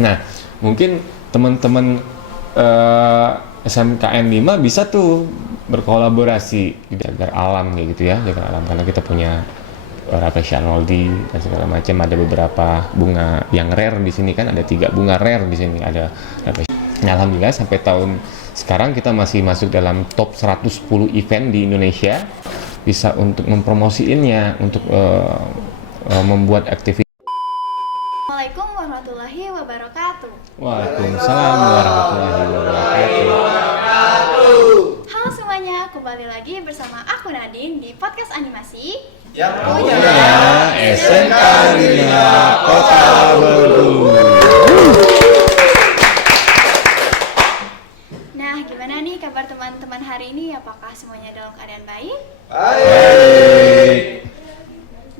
Nah, mungkin teman-teman SMKN 5 bisa tuh berkolaborasi di Jagar Alam kayak gitu ya, Jagar Alam karena kita punya Rafflesia arnoldi dan segala macam. Ada beberapa bunga yang rare di sini kan, ada 3 bunga rare di sini, ada Rafflesia. Nah, alhamdulillah sampai tahun sekarang kita masih masuk dalam top 110 event di Indonesia, bisa untuk mempromosiinnya, untuk membuat aktivitas. Assalamualaikum warahmatullahi wabarakatuh. Waalaikumsalam warahmatullahi wabarakatuh. Halo semuanya, kembali lagi bersama aku Nadine di podcast animasi Yang Punya punya SMK 5 Kota Bengkulu. Nah, gimana nih kabar teman-teman hari ini? Apakah semuanya dalam keadaan baik? Baik.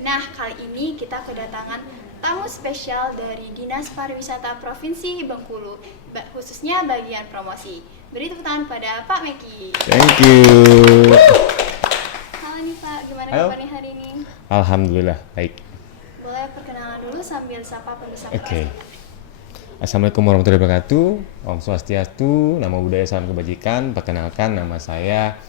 Nah, kali ini kita kedatangan tamu spesial dari Dinas Pariwisata Provinsi Bengkulu, khususnya bagian promosi. Beri tepuk tangan pada Pak Meki. Thank you. Halo nih Pak, gimana Halo. kabarnya hari ini? Alhamdulillah baik. Boleh perkenalan dulu sambil sapa pemirsa Oke. podcast kita. Assalamualaikum warahmatullahi wabarakatuh. Om Swastiastu, Namo Buddhaya, Salam Kebajikan. Perkenalkan, nama saya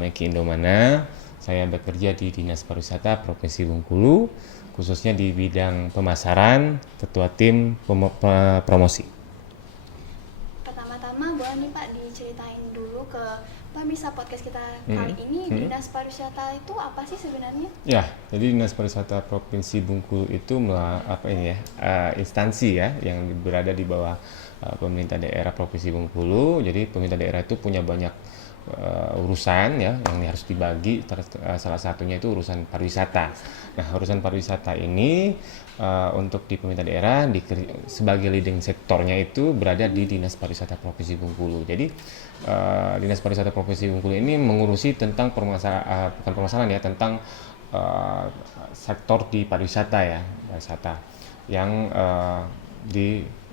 Meki Indomana. Saya bekerja di Dinas Pariwisata Provinsi Bengkulu, khususnya di bidang pemasaran, ketua tim promosi. Pertama-tama boleh nih Pak diceritain dulu ke pemirsa podcast kita kali ini, Dinas Pariwisata itu apa sih sebenarnya? Ya, jadi Dinas Pariwisata Provinsi Bengkulu itu instansi ya yang berada di bawah pemerintah daerah Provinsi Bengkulu. Jadi pemerintah daerah itu punya banyak urusan ya yang harus dibagi. Salah satunya itu urusan pariwisata. Nah, urusan pariwisata ini untuk di pemerintah daerah sebagai leading sektornya itu berada di Dinas Pariwisata Provinsi Bengkulu. Jadi Dinas Pariwisata Provinsi Bengkulu ini mengurusi tentang bukan permasalahan ya, tentang sektor di pariwisata ya, pariwisata yang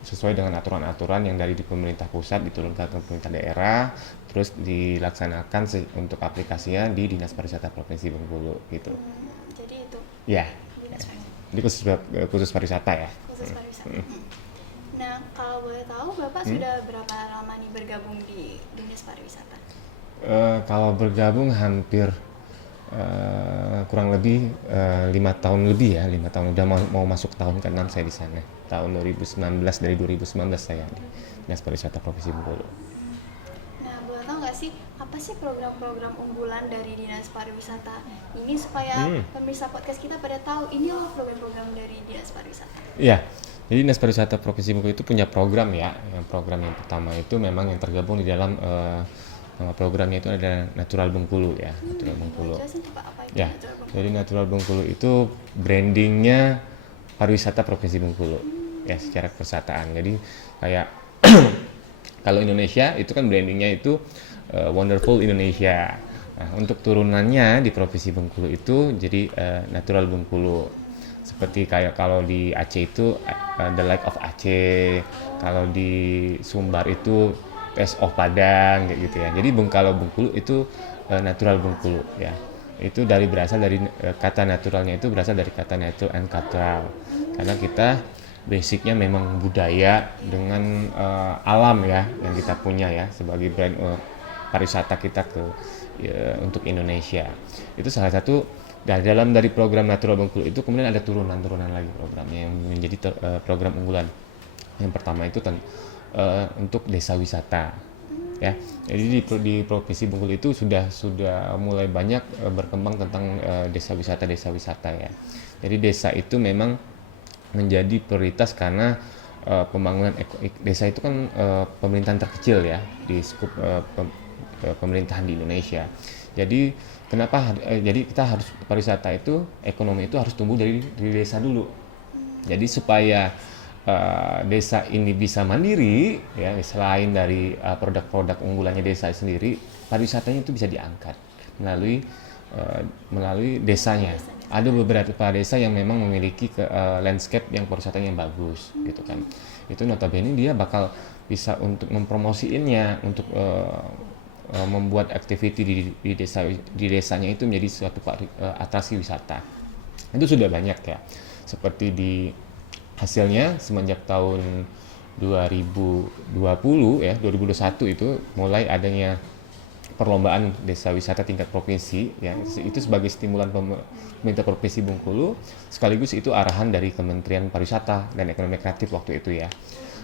sesuai dengan aturan-aturan yang dari di pemerintah pusat diturunkan ke pemerintah daerah, terus dilaksanakan untuk aplikasinya di Dinas Pariwisata Provinsi Bengkulu gitu. Jadi itu Ya, Dinas Pariwisata. jadi khusus pariwisata ya. Khusus pariwisata. Nah, kalau boleh tahu Bapak sudah berapa lama nih bergabung di Dinas Pariwisata? Kalau bergabung hampir kurang lebih 5 tahun lebih ya, 5 tahun udah mau masuk tahun ke-6 saya di sana. Tahun 2019, dari 2019 saya di Dinas Pariwisata Provinsi Bengkulu. Nah, boleh tahu nggak sih apa sih program-program unggulan dari Dinas Pariwisata ini supaya pemirsa podcast kita pada tahu ini loh program-program dari Dinas Pariwisata. Iya, jadi Dinas Pariwisata Provinsi Bengkulu itu punya program ya. Yang program yang pertama itu memang yang tergabung di dalam nama programnya itu ada Natural Bengkulu ya, Natural Bengkulu. Jelasin tuh Pak apa itu Ya, Natural Bengkulu? jadi Natural Bengkulu itu brandingnya pariwisata Provinsi Bengkulu ya, secara perwisataan. Jadi kayak kalau Indonesia itu kan brandingnya itu Wonderful Indonesia. Nah, untuk turunannya di Provinsi Bengkulu itu jadi Natural Bengkulu. Seperti kayak kalau di Aceh itu The Lake of Aceh, kalau di Sumbar itu Taste of Padang kayak gitu ya. Jadi kalau Bengkulu itu Natural Bengkulu ya. Itu berasal dari kata naturalnya, itu berasal dari kata natural and cultural. Karena kita basicnya memang budaya dengan alam ya yang kita punya ya sebagai brand pariwisata kita untuk Indonesia. Itu salah satu dari program Natural Bengkulu itu. Kemudian ada turunan-turunan lagi programnya yang menjadi program unggulan. Yang pertama itu untuk desa wisata ya. Jadi di Provinsi Bengkulu itu sudah mulai banyak berkembang tentang desa wisata ya. Jadi desa itu memang menjadi prioritas karena pembangunan desa itu kan pemerintahan terkecil ya di skup pemerintahan di Indonesia. Jadi jadi kita harus pariwisata itu, ekonomi itu harus tumbuh dari desa dulu. Jadi supaya desa ini bisa mandiri ya, selain dari produk-produk unggulannya desa sendiri, pariwisatanya itu bisa diangkat melalui desanya. Ada beberapa desa yang memang memiliki landscape yang pariwisatanya yang bagus gitu kan. Itu notabene dia bakal bisa untuk mempromosiinnya, untuk membuat activity di desanya itu menjadi suatu atraksi wisata. Itu sudah banyak ya. Seperti hasilnya semenjak tahun 2020 ya 2021 itu mulai adanya perlombaan desa wisata tingkat provinsi ya itu sebagai stimulan pemerintah provinsi Bengkulu sekaligus itu arahan dari Kementerian Pariwisata dan Ekonomi Kreatif waktu itu ya.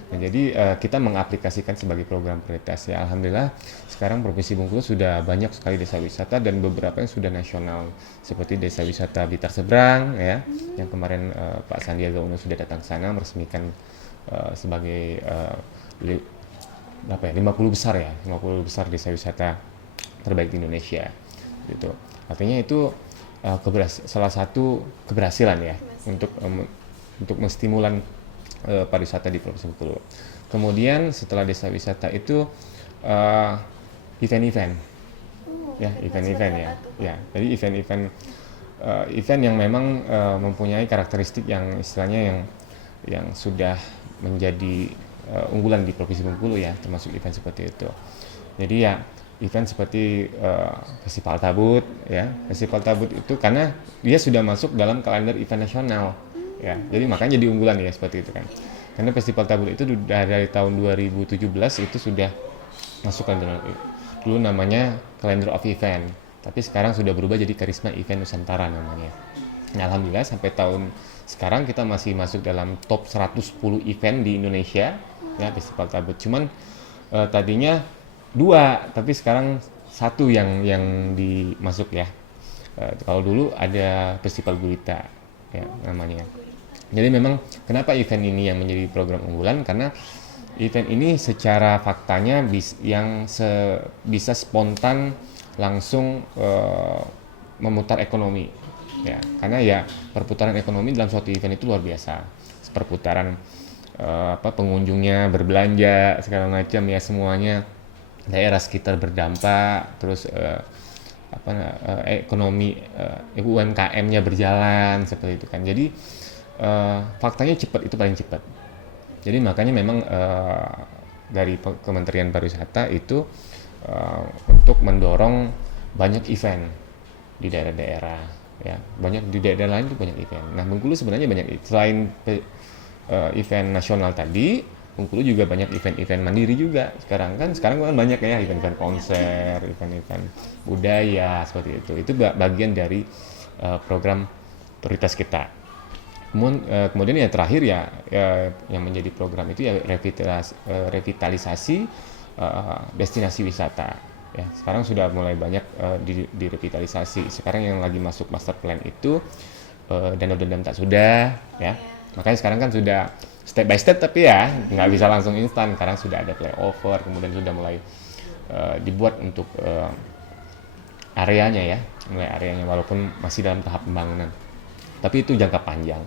Nah, jadi kita mengaplikasikan sebagai program prioritas ya. Alhamdulillah sekarang Provinsi Bengkulu sudah banyak sekali desa wisata dan beberapa yang sudah nasional seperti desa wisata Blitar Seberang ya yang kemarin Pak Sandiaga Uno sudah datang ke sana meresmikan sebagai 50 besar ya 50 besar desa wisata terbaik di Indonesia gitu. Artinya itu salah satu keberhasilan ya untuk menstimulan pariwisata di Provinsi Bengkulu. Kemudian setelah desa wisata itu event-event, ya event-event ya, ya. Jadi event yang memang mempunyai karakteristik yang istilahnya yang sudah menjadi unggulan di Provinsi Bengkulu ya, termasuk event seperti itu. Jadi ya event seperti Festival Tabut ya, Festival Tabut itu karena dia sudah masuk dalam kalender event nasional. Ya, jadi makanya jadi unggulan ya seperti itu kan. Karena Festival Tabut itu dari tahun 2017 itu sudah masuk kalender dulu namanya Calendar of Event, tapi sekarang sudah berubah jadi Karisma Event Nusantara namanya. Nah, alhamdulillah sampai tahun sekarang kita masih masuk dalam top 110 event di Indonesia ya Festival Tabut. Cuman tadinya 2, tapi sekarang 1 yang dimasuk ya. Kalau dulu ada Festival Gurita ya namanya. Jadi memang kenapa event ini yang menjadi program unggulan karena event ini secara faktanya bisa spontan langsung memutar ekonomi ya karena ya perputaran ekonomi dalam suatu event itu luar biasa perputaran pengunjungnya berbelanja segala macam ya semuanya daerah sekitar berdampak terus ekonomi UMKM-nya berjalan seperti itu kan jadi faktanya cepat itu paling cepat. Jadi makanya memang dari Kementerian Pariwisata itu untuk mendorong banyak event di daerah-daerah ya banyak di daerah lain itu banyak event. Nah Bengkulu sebenarnya banyak selain event nasional tadi Bengkulu juga banyak event-event mandiri juga sekarang kan banyak ya event-event konser event-event budaya seperti itu bagian dari program prioritas kita. Kemudian ya terakhir ya yang menjadi program itu ya revitalisasi destinasi wisata ya sekarang sudah mulai banyak direvitalisasi sekarang yang lagi masuk master plan itu Danau Dendam Tak Sudah ya makanya sekarang kan sudah step by step tapi ya nggak bisa langsung instan sekarang sudah ada flyover kemudian sudah mulai dibuat untuk areanya walaupun masih dalam tahap pembangunan tapi itu jangka panjang.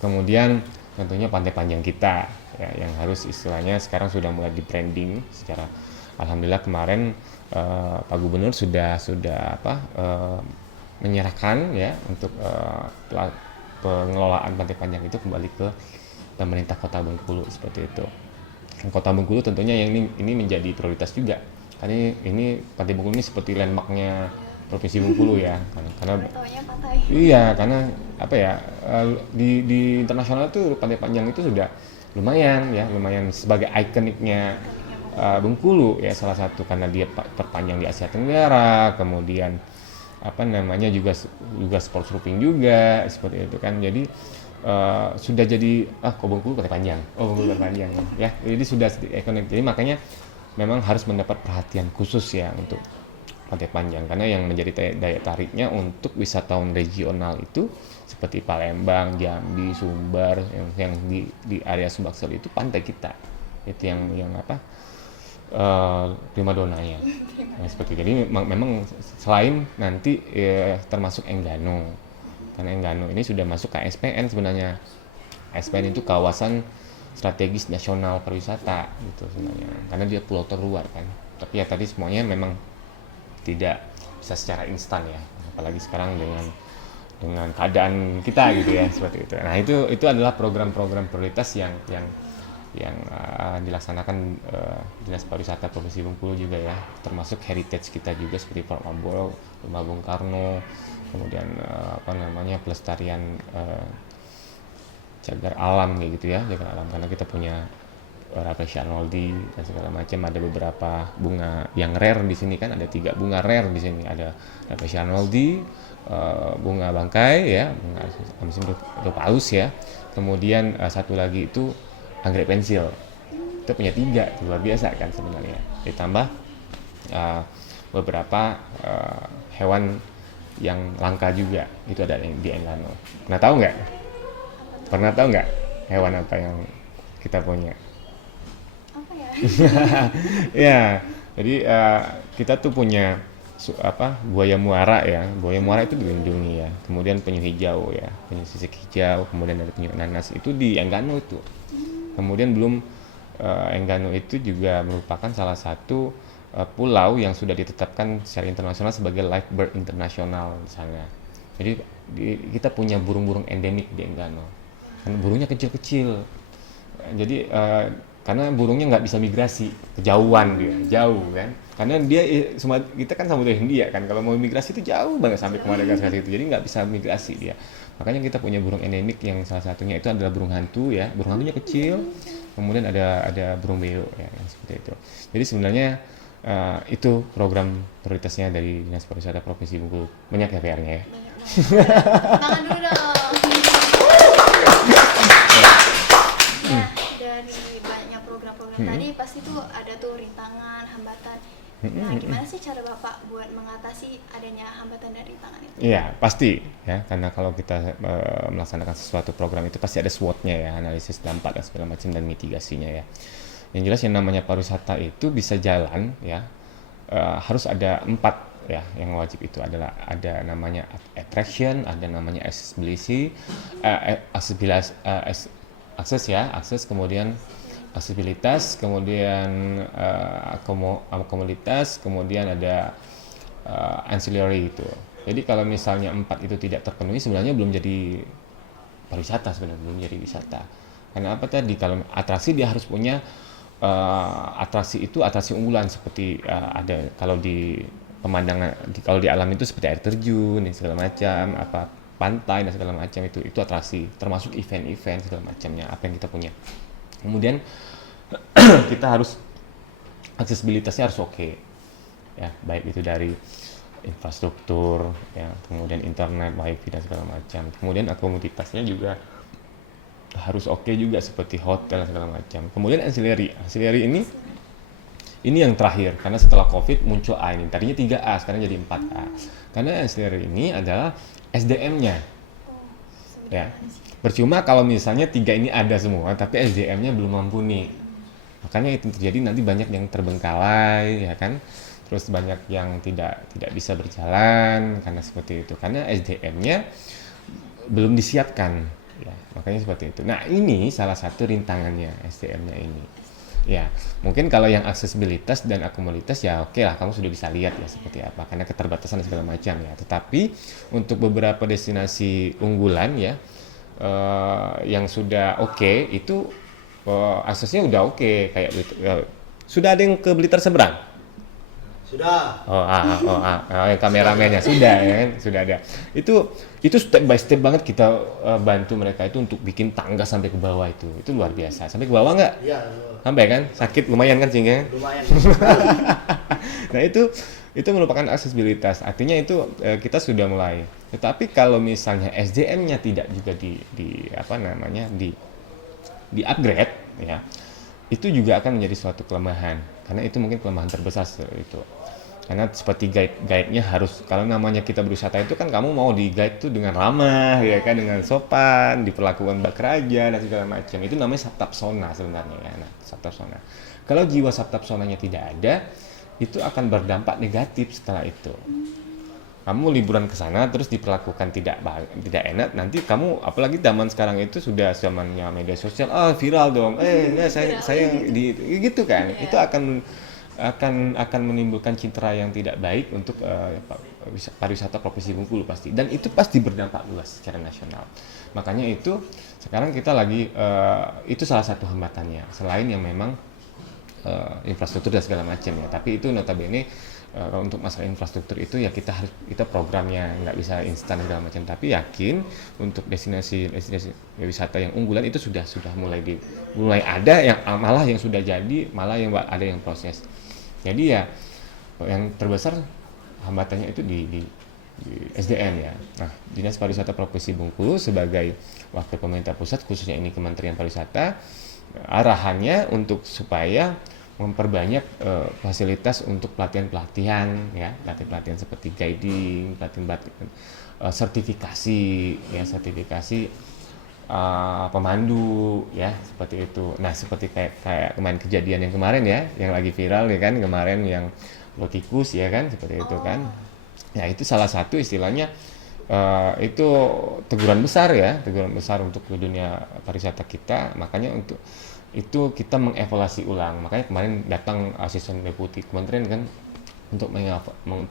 Kemudian tentunya Pantai Panjang kita ya, yang harus istilahnya sekarang sudah mulai di branding secara alhamdulillah kemarin Pak Gubernur sudah menyerahkan ya untuk pengelolaan Pantai Panjang itu kembali ke pemerintah Kota Bengkulu seperti itu. Kota Bengkulu tentunya yang ini menjadi prioritas juga. Karena ini Pantai Bengkulu ini seperti landmarknya Provinsi Bengkulu ya karena iya karena di internasional tuh Pantai Panjang itu sudah lumayan sebagai ikoniknya Bengkulu ya salah satu karena dia terpanjang di Asia Tenggara kemudian juga sport surfing juga seperti itu kan jadi sudah jadi Bengkulu Pantai Panjang Bengkulu Pantai Panjang ya jadi sudah ikonik jadi makanya memang harus mendapat perhatian khusus ya untuk Pantai Panjang karena yang menjadi daya tariknya untuk wisatawan regional itu seperti Palembang, Jambi, Sumbar yang di area Sumbaksel itu pantai kita itu yang primadonanya seperti itu. Jadi memang selain nanti termasuk Enggano karena Enggano ini sudah masuk ke KSPN sebenarnya KSPN itu kawasan strategis nasional pariwisata gitu sebenarnya karena dia pulau terluar kan tapi ya tadi semuanya memang tidak bisa secara instan ya apalagi sekarang dengan keadaan kita gitu ya seperti itu. Nah itu adalah program-program prioritas yang dilaksanakan Dinas Pariwisata Provinsi Bengkulu juga ya termasuk heritage kita juga seperti Fort Mamboro, Rumah Bung Karno, kemudian pelestarian cagar alam kayak gitu ya cagar alam karena kita punya Rafflesia arnoldi dan segala macam. Ada beberapa bunga yang rare di sini kan, ada 3 bunga rare di sini. Ada Rafflesia arnoldi, bunga bangkai ya, bunga Amisim rupalus ya. Kemudian satu lagi itu anggrek pensil. Itu punya 3, luar biasa kan sebenarnya. Ditambah beberapa hewan yang langka juga, itu ada di Enggano. Pernah tahu nggak hewan apa yang kita punya? Apa ya? Ya, jadi kita tuh punya buaya muara ya. Buaya muara itu dilindungi ya. Kemudian penyu hijau ya, penyu sisik hijau. Kemudian ada penyu nanas, itu di Enggano itu. Kemudian belum Enggano itu juga merupakan salah satu pulau yang sudah ditetapkan secara internasional sebagai live bird internasional di sana. Jadi kita punya burung-burung endemik di Enggano. Kan burungnya kecil-kecil. Jadi karena burungnya nggak bisa migrasi, kejauhan dia, jauh kan. Karena dia kita kan Samudra Hindia kan, kalau mau migrasi itu jauh banget sampai ke Madagaskar itu, jadi nggak bisa migrasi dia. Makanya kita punya burung endemik yang salah satunya itu adalah burung hantu ya. Burung hantunya kecil, kemudian ada burung beo ya, yang seperti itu. Jadi sebenarnya itu program prioritasnya dari Dinas Pariwisata Provinsi Bengkulu. Banyak ya PR-nya ya. Tangan dulu dong. Nah, dari banyak program-program tadi pasti tuh ada tuh rintangan, hambatan. Nah, gimana sih cara Bapak buat mengatasi adanya hambatan dan rintangan itu? Iya, pasti ya, karena kalau kita melaksanakan sesuatu program itu pasti ada SWOT-nya ya, analisis dampak dan segala macam dan mitigasinya ya. Yang jelas yang namanya pariwisata itu bisa jalan ya, harus ada 4 ya yang wajib. Itu adalah ada namanya attraction, ada namanya accessibility, akses, kemudian aksesibilitas, kemudian komoditas, kemudian ada ancillary itu. Jadi kalau misalnya 4 itu tidak terpenuhi, sebenarnya belum jadi pariwisata, sebenarnya belum jadi wisata. Karena apa tadi, kalau atraksi dia harus punya atraksi itu atraksi unggulan seperti ada kalau di pemandangan, kalau di alam itu seperti air terjun dan segala macam, apa pantai dan segala macam, itu atraksi, termasuk event-event segala macamnya apa yang kita punya. Kemudian kita harus aksesibilitasnya harus oke ya, baik itu dari infrastruktur ya, kemudian internet, wifi dan segala macam. Kemudian komoditasnya juga harus oke juga seperti hotel dan segala macam. Kemudian ancillary ini yang terakhir, karena setelah COVID muncul A ini, tadinya 3A sekarang jadi 4A. Karena ancillary ini adalah SDM-nya ya. Percuma kalau misalnya 3 ini ada semua tapi SDM-nya belum mumpuni, makanya itu terjadi nanti banyak yang terbengkalai ya kan, terus banyak yang tidak bisa berjalan karena seperti itu, karena SDM-nya belum disiapkan ya, makanya seperti itu. Nah, ini salah satu rintangannya SDM-nya ini ya. Mungkin kalau yang aksesibilitas dan akomoditas ya oke lah, kamu sudah bisa lihat ya seperti apa, karena keterbatasan dan segala macam ya. Tetapi untuk beberapa destinasi unggulan ya, yang sudah oke itu aksesnya udah oke, kayak sudah ada yang ke Blitar seberang? Sudah. Yang kameramennya sudah ya kan, sudah ada. Itu step by step banget kita bantu mereka itu untuk bikin tangga sampai ke bawah itu luar biasa. Sampai ke bawah nggak? Iya. Sampai kan, sakit lumayan kan sehingga. Lumayan. Nah itu merupakan aksesibilitas. Artinya itu kita sudah mulai. Tetapi kalau misalnya SDM-nya tidak juga di upgrade ya, itu juga akan menjadi suatu kelemahan. Karena itu mungkin kelemahan terbesar itu. Karena seperti guide-nya harus, kalau namanya kita berwisata itu kan kamu mau di guide tuh dengan ramah ya kan, dengan sopan, diperlakukan bak kerajaan dan segala macam. Itu namanya sabtapsona sebenarnya ya. Nah, sabtapsona. Kalau jiwa sabtapsonanya tidak ada, itu akan berdampak negatif setelah itu. Kamu liburan ke sana terus diperlakukan tidak enak, nanti kamu, apalagi zaman sekarang itu sudah zamannya media sosial, viral dong, saya gitu kan. Itu akan menimbulkan citra yang tidak baik untuk pariwisata Provinsi Bengkulu pasti, dan itu pasti berdampak luas secara nasional. Makanya itu sekarang kita lagi itu salah satu hambatannya, selain yang memang infrastruktur dan segala macam ya. Tapi itu notabene Kalau untuk masalah infrastruktur itu ya kita programnya nggak bisa instan segala macam, tapi yakin untuk destinasi wisata yang unggulan itu sudah mulai ada yang malah yang sudah jadi, malah yang ada yang proses. Jadi ya yang terbesar hambatannya itu di SDM ya. Nah, Dinas Pariwisata Provinsi Bengkulu sebagai wakil pemerintah pusat, khususnya ini Kementerian Pariwisata, arahannya untuk supaya memperbanyak fasilitas untuk pelatihan-pelatihan ya, pelatihan seperti guiding, sertifikasi pemandu ya, seperti itu. Nah, seperti kayak kemarin kejadian yang kemarin ya, yang lagi viral ya kan, kemarin yang lotikus ya kan, seperti itu kan. Ya, itu salah satu istilahnya itu teguran besar untuk dunia pariwisata kita. Makanya untuk itu kita mengevaluasi ulang. Makanya kemarin datang asisten deputi kementerian kan untuk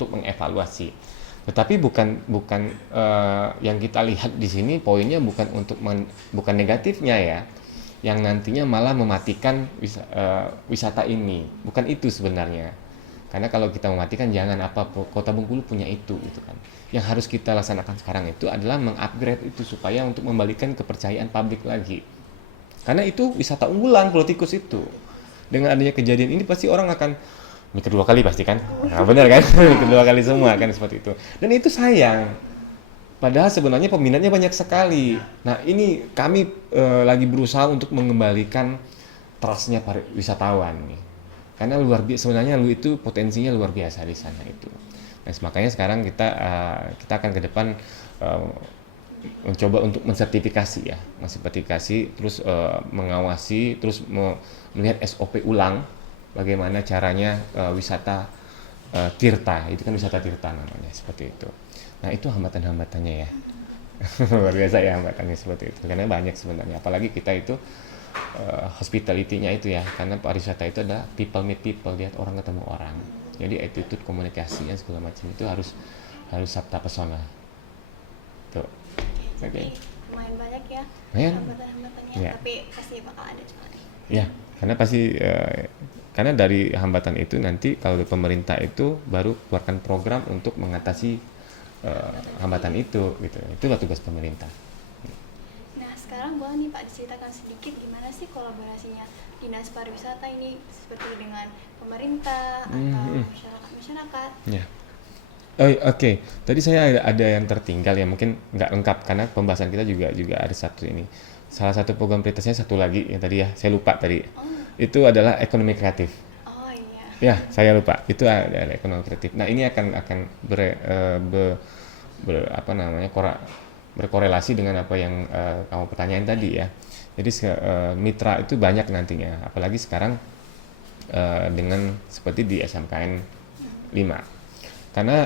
mengevaluasi. Tetapi bukan yang kita lihat di sini poinnya bukan negatifnya ya, yang nantinya malah mematikan wisata ini. Bukan itu sebenarnya. Karena kalau kita mematikan, jangan Kota Bengkulu punya itu gitu kan. Yang harus kita laksanakan sekarang itu adalah mengupgrade itu supaya untuk membalikan kepercayaan publik lagi. Karena itu wisata unggulan Pulau Tikus itu. Dengan adanya kejadian ini pasti orang akan mikir 2 kali pasti kan. Nah, benar kan? Mikir 2 kali semua kan seperti itu. Dan itu sayang. Padahal sebenarnya peminatnya banyak sekali. Nah, ini kami lagi berusaha untuk mengembalikan trust-nya wisatawan nih. Karena sebenarnya itu potensinya luar biasa di sana itu. Nah, makanya sekarang kita akan ke depan mencoba untuk mensertifikasi terus mengawasi, terus melihat SOP ulang bagaimana caranya wisata tirta, itu kan wisata tirta namanya, seperti itu. Nah, itu hambatan-hambatannya ya. Luar biasa ya hambatannya seperti itu, karena banyak sebenarnya, apalagi kita itu hospitality-nya itu ya, karena pariwisata itu adalah people meet people, lihat orang ketemu orang. Jadi attitude komunikasinya segala macam itu harus sabta pesona. Tuh. Oke. Lumayan banyak ya hambatan-hambatannya, ya. Tapi pasti bakal ada soalnya. Ya, karena dari hambatan itu nanti kalau pemerintah itu baru keluarkan program untuk mengatasi hambatan itu gitu. Itulah tugas pemerintah. Nah, sekarang boleh nih Pak diceritakan sedikit gimana sih kolaborasinya Dinas Pariwisata ini seperti dengan pemerintah atau masyarakat? Ya. Oke. Tadi saya ada yang tertinggal ya, mungkin nggak lengkap karena pembahasan kita juga ada satu ini. Salah satu program prioritasnya satu lagi yang tadi ya, saya lupa tadi. Itu adalah ekonomi kreatif. Oh iya. Ya, saya lupa. Itu ada ekonomi kreatif. Nah, ini akan berkorelasi dengan apa yang kamu pertanyaan tadi ya. Jadi mitra itu banyak nantinya, apalagi sekarang dengan seperti di SMKN 5. Karena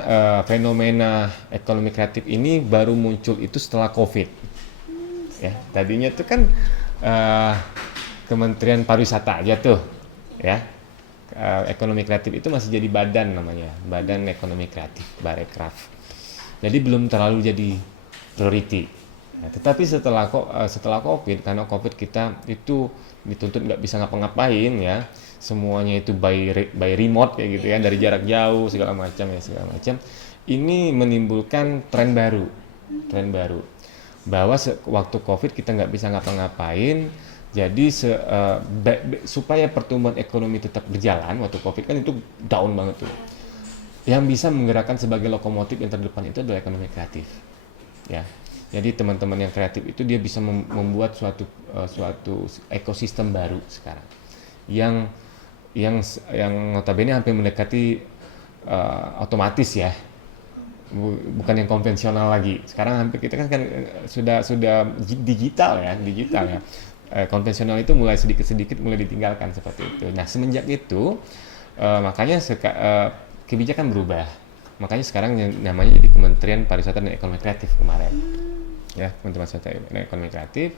fenomena ekonomi kreatif ini baru muncul itu setelah COVID. Ya, tadinya itu kan Kementerian Pariwisata aja tuh, ya. Ekonomi kreatif itu masih jadi badan namanya, Badan Ekonomi Kreatif, Barekraf. Jadi belum terlalu jadi priority. Nah, tetapi setelah COVID, karena COVID kita itu dituntut nggak bisa ngapa-ngapain ya, semuanya itu by remote kayak gitu ya, dari jarak jauh segala macam. Ini menimbulkan tren baru bahwa waktu COVID kita nggak bisa ngapa-ngapain. Jadi supaya pertumbuhan ekonomi tetap berjalan, waktu COVID kan itu down banget tuh. Yang bisa menggerakkan sebagai lokomotif yang terdepan itu adalah ekonomi kreatif. Ya. Jadi teman-teman yang kreatif itu dia bisa membuat suatu ekosistem baru sekarang. Yang notabene hampir mendekati otomatis ya. Bukan yang konvensional lagi. Sekarang hampir kita kan sudah digital ya. Konvensional itu mulai sedikit mulai ditinggalkan seperti itu. Nah, semenjak itu makanya kebijakan berubah. Makanya sekarang namanya jadi Kementerian Pariwisata dan Ekonomi Kreatif kemarin. Ya, Kementerian Pariwisata dan Ekonomi Kreatif.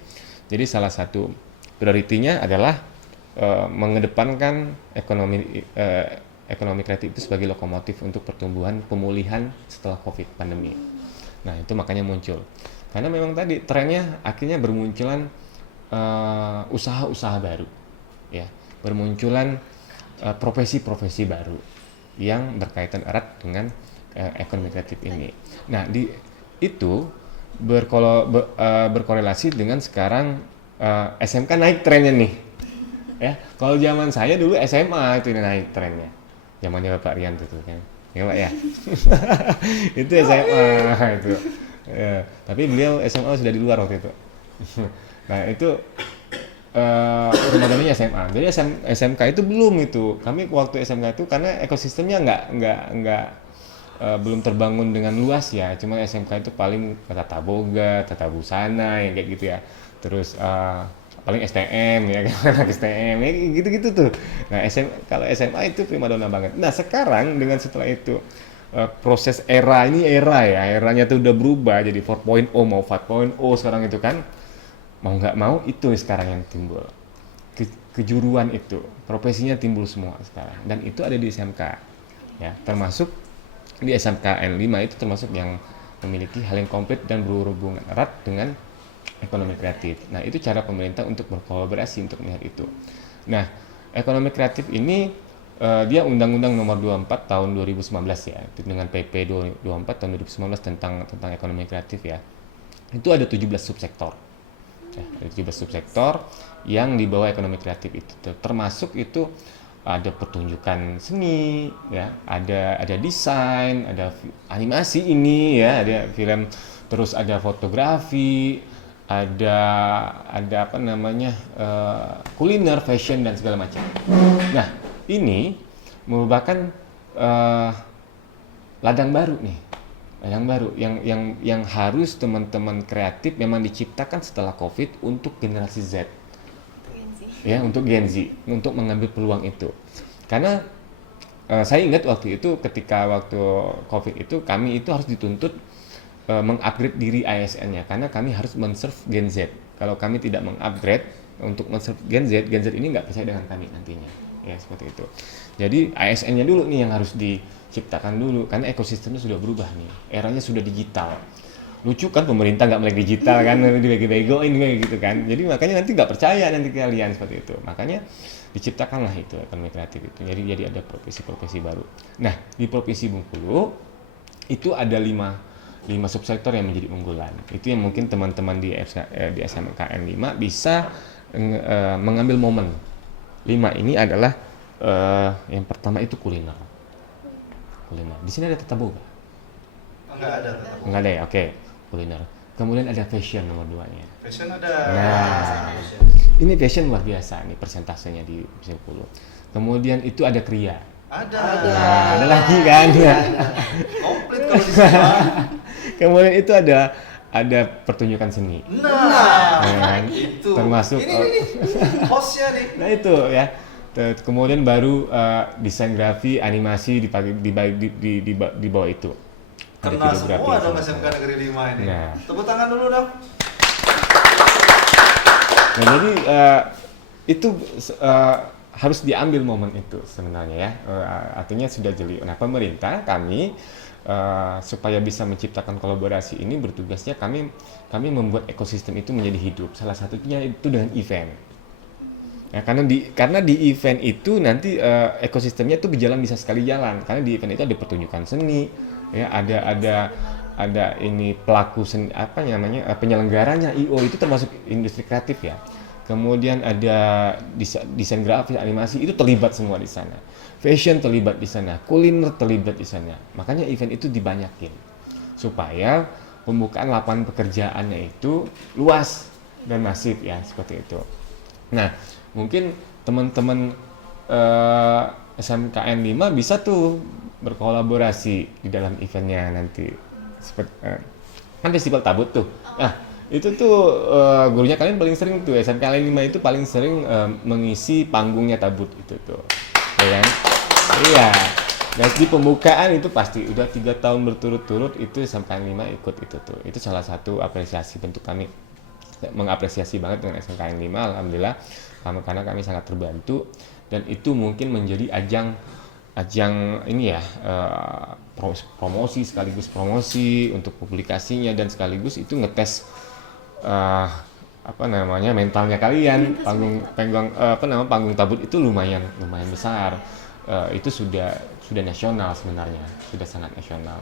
Jadi salah satu prioritinya adalah mengedepankan ekonomi kreatif itu sebagai lokomotif untuk pertumbuhan pemulihan setelah COVID pandemi. Nah, itu makanya muncul. Karena memang tadi trennya akhirnya bermunculan usaha-usaha baru, ya, bermunculan profesi-profesi baru. yang berkaitan erat dengan ekonomi kreatif ini. Nah, itu berkorelasi dengan sekarang SMK naik trennya nih. Ya, kalau zaman saya dulu SMA itu naik trennya. Zamannya Bapak Rian tuh kan. Ya, Pak ya. Itu SMA itu. Ya, tapi beliau SMA sudah di luar waktu itu. Nah, itu remaja SMA. Jadi SMK itu belum itu. Kami waktu SMK itu karena ekosistemnya nggak belum terbangun dengan luas ya. Cuma SMK itu paling tata boga, tata busana yang kayak gitu ya. Terus paling STM ya kan, STM ya gitu-gitu tuh. Nah, kalau SMA itu primadona banget. Nah, sekarang dengan setelah itu proses eranya tuh udah berubah jadi 4.0 mau 5.0 sekarang itu kan. Mau nggak mau itu sekarang yang timbul. Kejuruan itu, profesinya timbul semua sekarang dan itu ada di SMK. Ya, termasuk di SMKN 5 itu termasuk yang memiliki hal yang komplit dan berhubungan erat dengan ekonomi kreatif. Nah, itu cara pemerintah untuk berkolaborasi untuk melihat itu. Nah, ekonomi kreatif ini dia Undang-Undang Nomor 24 Tahun 2019 ya, dengan PP 24 Tahun 2019 tentang ekonomi kreatif ya. Itu ada 17 subsektor. Ya, ada 17 subsektor yang di bawah ekonomi kreatif itu. Termasuk itu ada pertunjukan seni, ya, ada desain, ada animasi ini ya, ada film, terus ada fotografi, ada apa namanya kuliner, fashion dan segala macam. Nah, ini merupakan ladang baru nih, ladang baru yang harus teman-teman kreatif memang diciptakan setelah COVID untuk generasi Z. Ya, untuk Gen Z, untuk mengambil peluang itu. Karena saya ingat waktu itu ketika waktu COVID itu kami itu harus dituntut mengupgrade diri ASN-nya karena kami harus men-serve Gen Z. Kalau kami tidak mengupgrade untuk men-serve Gen Z ini nggak percaya dengan kami nantinya. Ya, seperti itu. Jadi ASN-nya dulu nih yang harus diciptakan dulu karena ekosistemnya sudah berubah nih. Eranya sudah digital. Lucu kan pemerintah nggak melek digital kan, dibego-begoin kayak gitu kan. Jadi makanya nanti nggak percaya nanti kalian seperti itu. Makanya diciptakanlah itu ekonomi kreatif itu. Jadi ada profesi-profesi baru. Nah, di Provinsi Bengkulu itu ada 5 subsektor yang menjadi unggulan. Itu yang mungkin teman-teman di SMKN 5 bisa mengambil momen. 5 ini adalah yang pertama itu kuliner. Di sini ada tata boga. Enggak ada ya, oke. Kuliner. Kemudian ada fashion nomor 2-nya. Fashion ada. Nah, ini fashion luar biasa nih persentasenya di Bengkulu. Kemudian itu ada kriya. Ada. Nah, ada lagi kan ya. Komplit kalau di sana. Kemudian itu ada pertunjukan seni. Nah, itu. Termasuk ini hostnya nih. Nah, itu ya. Kemudian baru desain grafi, animasi di bawah itu. Kena semua dong SMK Negeri 5 ini. Nah. Tepuk tangan dulu dong. Nah, jadi itu harus diambil momen itu sebenarnya ya. Artinya sudah jeli. Nah, pemerintah kami supaya bisa menciptakan kolaborasi ini bertugasnya kami membuat ekosistem itu menjadi hidup. Salah satunya itu dengan event. Ya, karena di event itu nanti ekosistemnya itu berjalan, bisa sekali jalan. Karena di event itu ada pertunjukan seni, ya, ada ini pelaku seni, apa namanya, penyelenggaranya IO itu termasuk industri kreatif ya. Kemudian ada desain grafis, animasi itu terlibat semua di sana. Fashion terlibat di sana, kuliner terlibat di sana. Makanya event itu dibanyakin supaya pembukaan lapangan pekerjaannya itu luas dan masif ya, seperti itu. Nah, mungkin teman-teman SMKN 5 bisa tuh berkolaborasi di dalam eventnya nanti. Seperti kan festival tabut tuh. Nah, itu tuh gurunya kalian paling sering tuh SMKN 5 itu paling sering mengisi panggungnya tabut itu tuh. Ya kan? Iya. Dan di pembukaan itu pasti udah 3 tahun berturut-turut itu SMKN 5 ikut itu tuh. Itu salah satu apresiasi bentuk kami, mengapresiasi banget dengan SMKN 5, alhamdulillah karena kami sangat terbantu dan itu mungkin menjadi ajang ini ya, promosi sekaligus promosi untuk publikasinya dan sekaligus itu ngetes apa namanya mentalnya kalian. Panggung tabut itu lumayan besar. itu sudah nasional sebenarnya, sudah sangat nasional.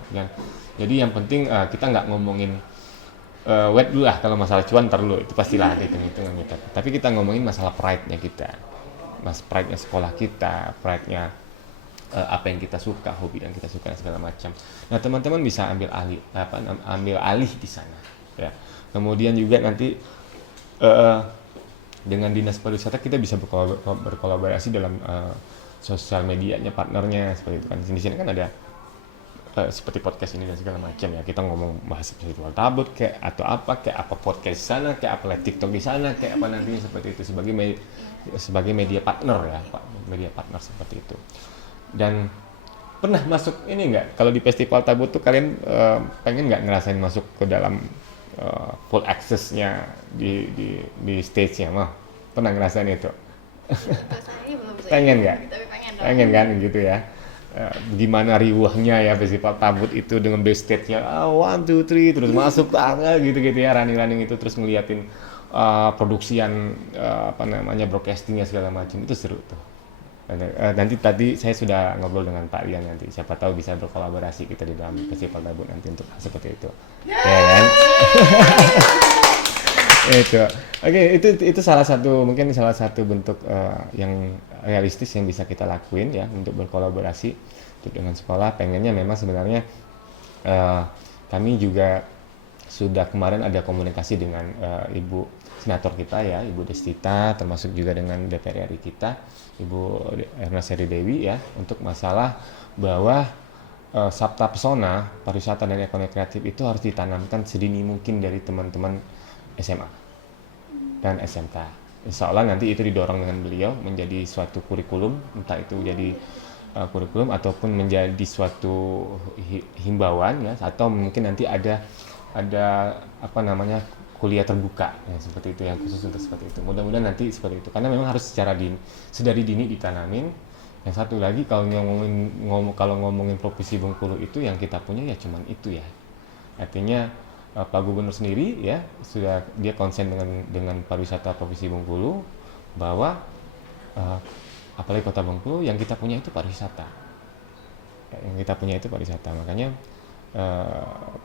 Jadi yang penting kita nggak ngomongin wet dulu lah, kalau masalah cuan ntar dulu, itu pastilah ada hitung-hitungan kita. Tapi kita ngomongin masalah pride-nya kita, pride-nya sekolah kita, pride-nya apa yang kita suka, hobi yang kita suka dan segala macam. Nah, teman-teman bisa ambil alih di sana. Ya. Kemudian juga nanti dengan Dinas Pariwisata kita bisa berkolaborasi dalam sosial medianya partnernya seperti itu kan. Di sini kan ada seperti podcast ini dan segala macam ya, kita ngomong bahas festival tabut kayak atau apa, kayak apa podcast di sana, kayak apa live TikTok di sana, kayak apa nantinya seperti itu sebagai media partner ya, media partner seperti itu. Dan pernah masuk ini nggak, kalau di festival tabut tuh kalian pengen nggak ngerasain masuk ke dalam full access-nya di stage-nya mah? Pernah ngerasain itu? Pengen nggak? Pengen kan gitu ya. Gimana riuhnya ya festival tabut itu dengan base stage-nya 1, 2, 3 terus masuk tangga gitu-gitu ya, running itu terus ngeliatin produksian broadcastingnya segala macam, itu seru tuh. Nanti tadi saya sudah ngobrol dengan Pak Rian, nanti siapa tahu bisa berkolaborasi kita di dalam festival tabut nanti untuk seperti itu. Ya kan? Itu salah satu bentuk yang realistis yang bisa kita lakuin ya untuk berkolaborasi dengan sekolah. Pengennya memang sebenarnya kami juga sudah kemarin ada komunikasi dengan Ibu Senator kita ya, Ibu Destita, termasuk juga dengan DPR RI kita, Ibu Erna Seri Dewi ya, untuk masalah bahwa Sabta Pesona Pariwisata dan Ekonomi Kreatif itu harus ditanamkan sedini mungkin dari teman-teman SMA dan SMK. Insya Allah nanti itu didorong dengan beliau menjadi suatu kurikulum, entah itu jadi kurikulum ataupun menjadi suatu himbauan ya, atau mungkin nanti ada kuliah terbuka ya, seperti itu yang khusus untuk seperti itu. Mudah-mudahan nanti seperti itu, karena memang harus sedari dini ditanamin. Yang satu lagi kalau ngomongin Provinsi Bengkulu itu yang kita punya ya cuman itu ya. Artinya Pak Gubernur sendiri ya sudah dia konsen dengan pariwisata Provinsi Bengkulu bahwa apalagi Kota Bengkulu yang kita punya itu pariwisata. Yang kita punya itu pariwisata. Makanya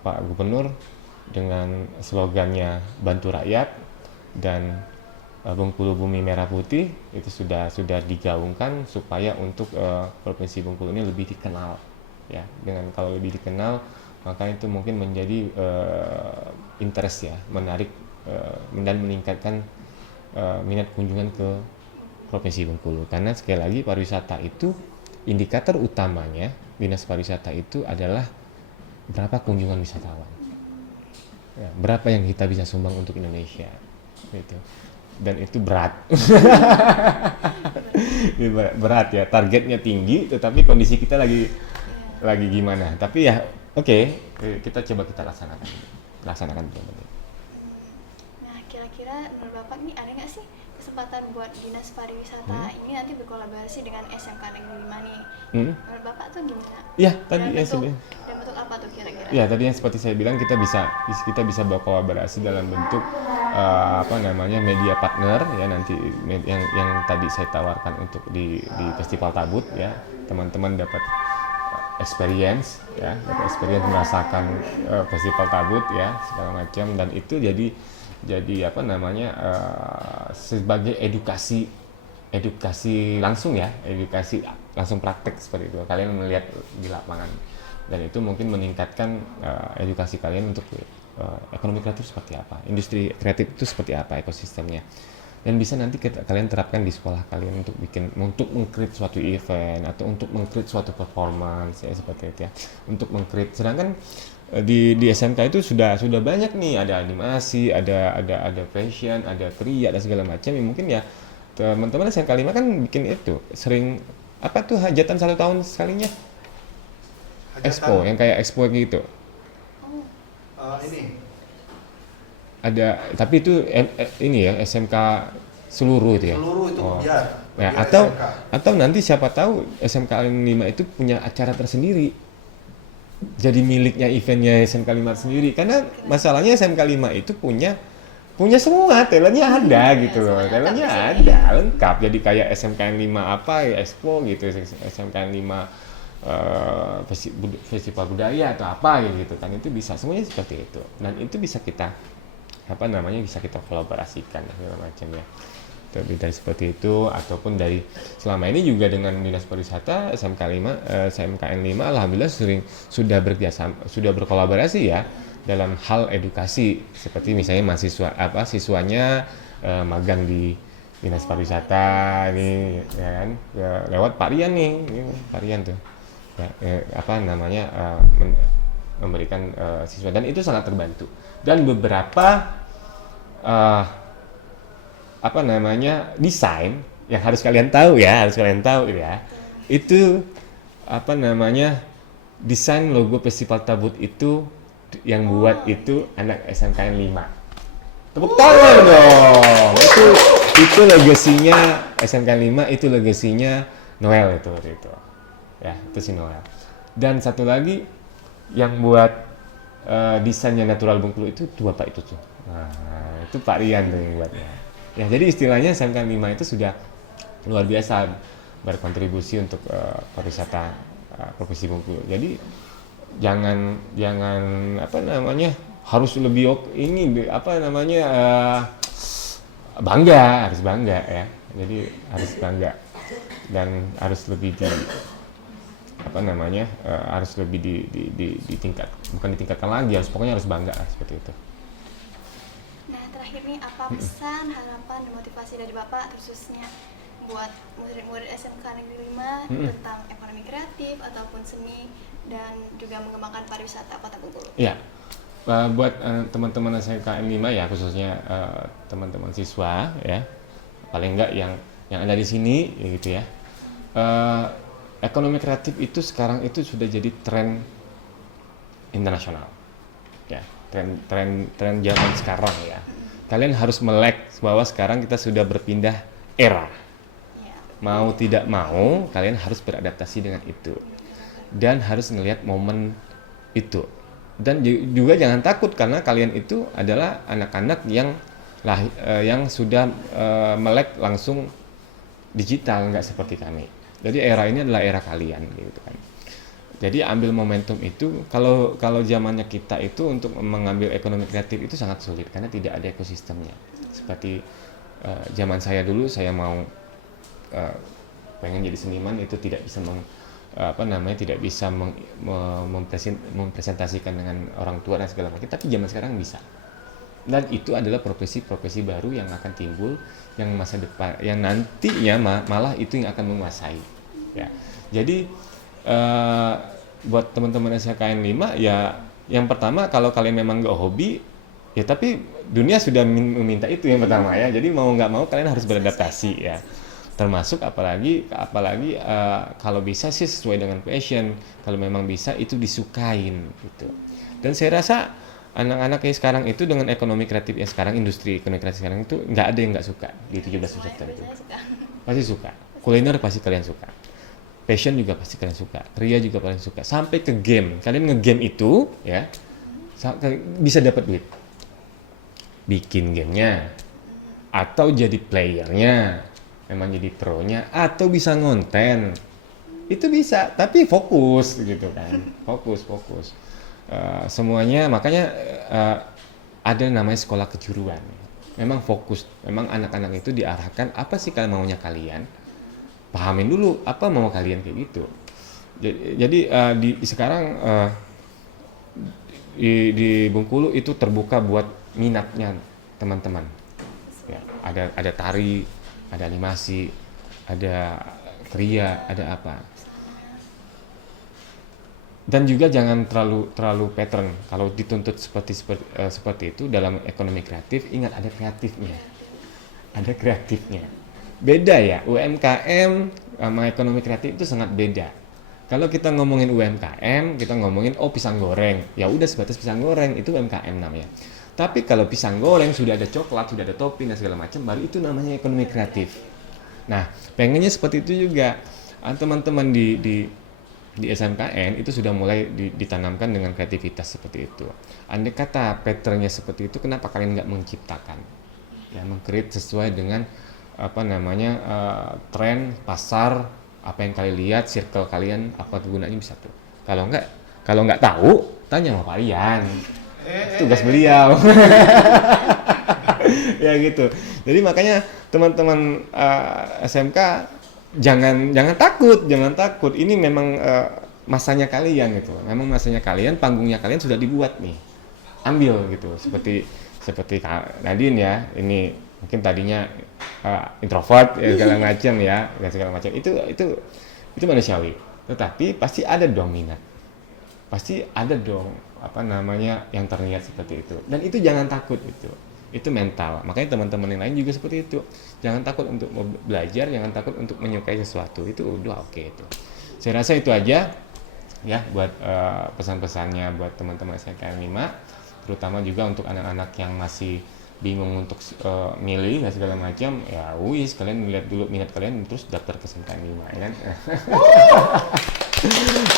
Pak Gubernur dengan slogannya Bantu Rakyat dan Bengkulu Bumi Merah Putih itu sudah digaungkan supaya untuk Provinsi Bengkulu ini lebih dikenal ya. Dengan kalau lebih dikenal maka itu mungkin menjadi interest ya, menarik dan meningkatkan minat kunjungan ke Provinsi Bengkulu. Karena sekali lagi pariwisata itu indikator utamanya Dinas Pariwisata itu adalah berapa kunjungan wisatawan, ya, berapa yang kita bisa sumbang untuk Indonesia gitu. Dan itu berat. Berat ya, targetnya tinggi tetapi kondisi kita lagi gimana, tapi ya oke, kita coba laksanakan benar-benar. Nah, kira-kira menurut Bapak nih ada nggak sih kesempatan buat Dinas Pariwisata ini nanti berkolaborasi dengan SMK Negeri 5 nih? Menurut Bapak tuh gimana? Ya, tadi ya dan bentuk apa tuh kira-kira? Ya, tadi yang seperti saya bilang kita bisa berkolaborasi dalam bentuk media partner ya, nanti yang tadi saya tawarkan untuk di Festival Tabut ya. Teman-teman dapat experience merasakan Festival Tabut ya segala macam, dan itu jadi sebagai edukasi langsung ya, edukasi langsung praktek seperti itu. Kalian melihat di lapangan dan itu mungkin meningkatkan edukasi kalian untuk ekonomi kreatif seperti apa, industri kreatif itu seperti apa ekosistemnya, dan bisa nanti kalian terapkan di sekolah kalian untuk meng-create suatu event atau untuk meng-create suatu performance ya seperti itu ya, untuk meng-create. Sedangkan di SMK itu sudah banyak nih, ada animasi, ada fashion, ada kriya dan segala macam yang mungkin ya teman-teman SMK 5 kan bikin itu sering apa tuh hajatan 1 tahun sekalinya, expo yang kayak expo gitu. Ini ada, tapi itu ini ya SMK seluruh itu ya. Seluruh itu biar. Nah, SMK. atau nanti siapa tahu SMK 5 itu punya acara tersendiri. Jadi miliknya eventnya SMK 5 sendiri. Karena masalahnya SMK 5 itu punya punya semua, talentnya ada gitu loh, semuanya talentnya lengkap di ada, lengkap. Jadi kayak SMKN 5 apa ya, Expo gitu, SMKN 5 festival budaya atau apa gitu kan, itu bisa semuanya seperti itu, dan itu bisa kita bisa kita kolaborasikan segala macam ya. Tapi dari seperti itu, ataupun dari selama ini juga dengan Dinas Pariwisata SMKN 5 alhamdulillah sudah berkolaborasi ya dalam hal edukasi, seperti misalnya siswanya magang di Dinas Pariwisata ini ya kan, ya, lewat Pak Rian nih, Pak Rian tuh ya, memberikan siswa, dan itu sangat terbantu. Dan beberapa desain yang harus kalian tahu ya, itu desain logo Festival Tabut itu yang buat itu anak SMKN 5. Tepuk tangan dong. Itu legasinya SMKN 5, itu legasinya Noel itu waktu itu. Ya, itu si Noel. Dan satu lagi yang buat desainnya Natural Bengkulu itu Bapak itu tuh. Nah, itu Pak Rian tuh yang buatnya. Ya, jadi istilahnya SMKN 5 itu sudah luar biasa berkontribusi untuk pariwisata Provinsi Bengkulu. Jadi jangan harus lebih harus bangga ya. Jadi harus bangga dan harus lebih harus lebih bukan ditingkatkan lagi, pokoknya harus bangga seperti itu. Nah, terakhir nih, apa pesan, harapan, dan motivasi dari Bapak khususnya buat murid-murid SMK Negeri 5 tentang ekonomi kreatif ataupun seni dan juga mengembangkan pariwisata Kota Bengkulu? Iya, buat teman-teman SMKN 5 ya, khususnya teman-teman siswa ya, paling enggak yang ada di sini ya gitu ya. Ekonomi kreatif itu sekarang itu sudah jadi tren internasional. Ya, tren zaman sekarang ya. Kalian harus melek bahwa sekarang kita sudah berpindah era. Mau tidak mau, kalian harus beradaptasi dengan itu. Dan harus melihat momen itu. Dan juga jangan takut, karena kalian itu adalah anak-anak yang sudah melek langsung digital, nggak seperti kami. Jadi era ini adalah era kalian gitu kan. Jadi ambil momentum itu. Kalau zamannya kita itu untuk mengambil ekonomi kreatif itu sangat sulit karena tidak ada ekosistemnya. Seperti zaman saya dulu, saya mau pengen jadi seniman itu tidak bisa mempresentasikan dengan orang tua dan segala macam. Tapi zaman sekarang bisa. Dan itu adalah profesi-profesi baru yang akan timbul, yang masa depan, yang nantinya malah itu yang akan menguasai. Ya, jadi buat teman-teman SMKN 5 ya, yang pertama kalau kalian memang nggak hobi, ya tapi dunia sudah meminta itu yang pertama ya. Jadi mau nggak mau kalian harus beradaptasi ya. Termasuk apalagi kalau bisa sih sesuai dengan passion. Kalau memang bisa itu disukain gitu. Dan saya rasa anak-anak yang sekarang itu dengan ekonomi kreatif yang sekarang, industri ekonomi kreatif sekarang itu nggak ada yang nggak suka di 17 September itu. Pasti suka. Kuliner pasti kalian suka. Passion juga pasti kalian suka. Kria juga kalian suka. Sampai ke game. Kalian nge-game itu ya bisa dapat duit. Bikin gamenya atau jadi playernya, memang jadi pro-nya, atau bisa ngonten. Itu bisa, tapi fokus gitu kan. Fokus. Semuanya, makanya ada namanya sekolah kejuruan. Memang fokus, memang anak-anak itu diarahkan apa sih maunya kalian, pahamin dulu apa mau kalian kayak gitu. Jadi sekarang di Bengkulu itu terbuka buat minatnya teman-teman. Ya, ada tari, ada animasi, ada kria, ada apa. Dan juga jangan terlalu pattern. Kalau dituntut seperti itu dalam ekonomi kreatif, ingat ada kreatifnya. Ada kreatifnya. Beda ya, UMKM sama ekonomi kreatif itu sangat beda. Kalau kita ngomongin UMKM, kita ngomongin pisang goreng. Ya udah sebatas pisang goreng, itu UMKM namanya. Tapi kalau pisang goreng sudah ada coklat, sudah ada topping dan segala macam, baru itu namanya ekonomi kreatif. Nah, pengennya seperti itu juga. Teman-teman di di SMKN itu sudah mulai ditanamkan dengan kreativitas seperti itu. Andai kata patternnya seperti itu, kenapa kalian nggak menciptakan, ya meng-create sesuai dengan tren pasar, apa yang kalian lihat, circle kalian, apa kegunaannya bisa tuh. Kalau nggak tahu, tanya sama Pak Rian, tugas beliau. Ya gitu. Jadi makanya teman-teman SMK jangan takut. Ini memang masanya kalian gitu. Memang masanya kalian, panggungnya kalian sudah dibuat nih. Ambil gitu. Seperti Kak Nadine ya. Ini mungkin tadinya introvert ya, segala macam. Itu manusiawi. Tetapi pasti ada dong minat. Pasti ada dong yang terlihat seperti itu. Dan itu jangan takut itu mental. Makanya teman-teman yang lain juga seperti itu. Jangan takut untuk belajar, jangan takut untuk menyukai sesuatu. Itu udah oke itu. Saya rasa itu aja ya buat pesan-pesannya buat teman-teman SMK 5, terutama juga untuk anak-anak yang masih bingung untuk milih dan segala macam. Ya kalian lihat dulu minat kalian terus daftar ke SMK 5 ya kan.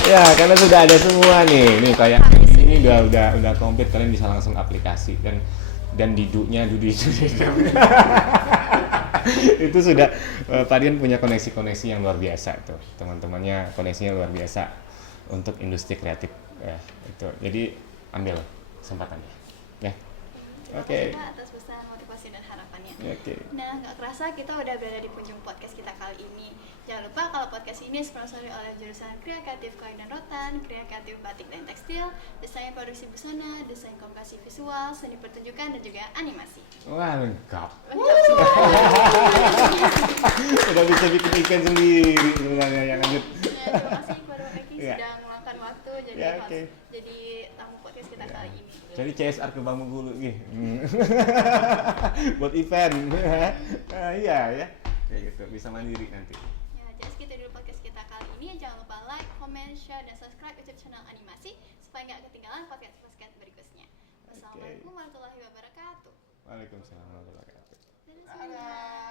Ya, karena sudah ada semua nih kayak ini udah komplit, kalian bisa langsung aplikasi dan dudu itu itu sudah Padian punya koneksi yang luar biasa tuh, teman-temannya koneksinya luar biasa untuk industri kreatif ya itu. Jadi ambil kesempatannya ya. Oke. Atas pesan motivasi dan harapannya. Oke. Nah, nggak kerasa kita udah berada di penghujung podcast kita kali ini. Jangan lupa kalau podcast ini sponsori oleh jurusan Kria Kreatif Kain dan Rotan, Kria Kreatif Batik dan Tekstil, Desain Produksi Busana, Desain Komunikasi Visual, Seni Pertunjukan, dan juga Animasi. Wah, lengkap. Lengkap semua. Udah bisa bikin iklan sendiri sebenarnya yang lanjut. Terima kasih kepada Mbak Eki Ya. sudah meluangkan waktu jadi Ya, oke. jadi tamu podcast kita kali ini. Jadi CSR ke Bangku dulu gitu. Buat event. Iya ya. Kayak gitu, bisa mandiri nanti. Ya, jadi segitu dulu podcast kita kali ini. Jangan lupa like, comment, share, dan subscribe YouTube channel Animasi supaya nggak ketinggalan podcast berikutnya. Wassalamualaikum warahmatullahi wabarakatuh. Waalaikumsalam warahmatullahi wabarakatuh. Dadah semua.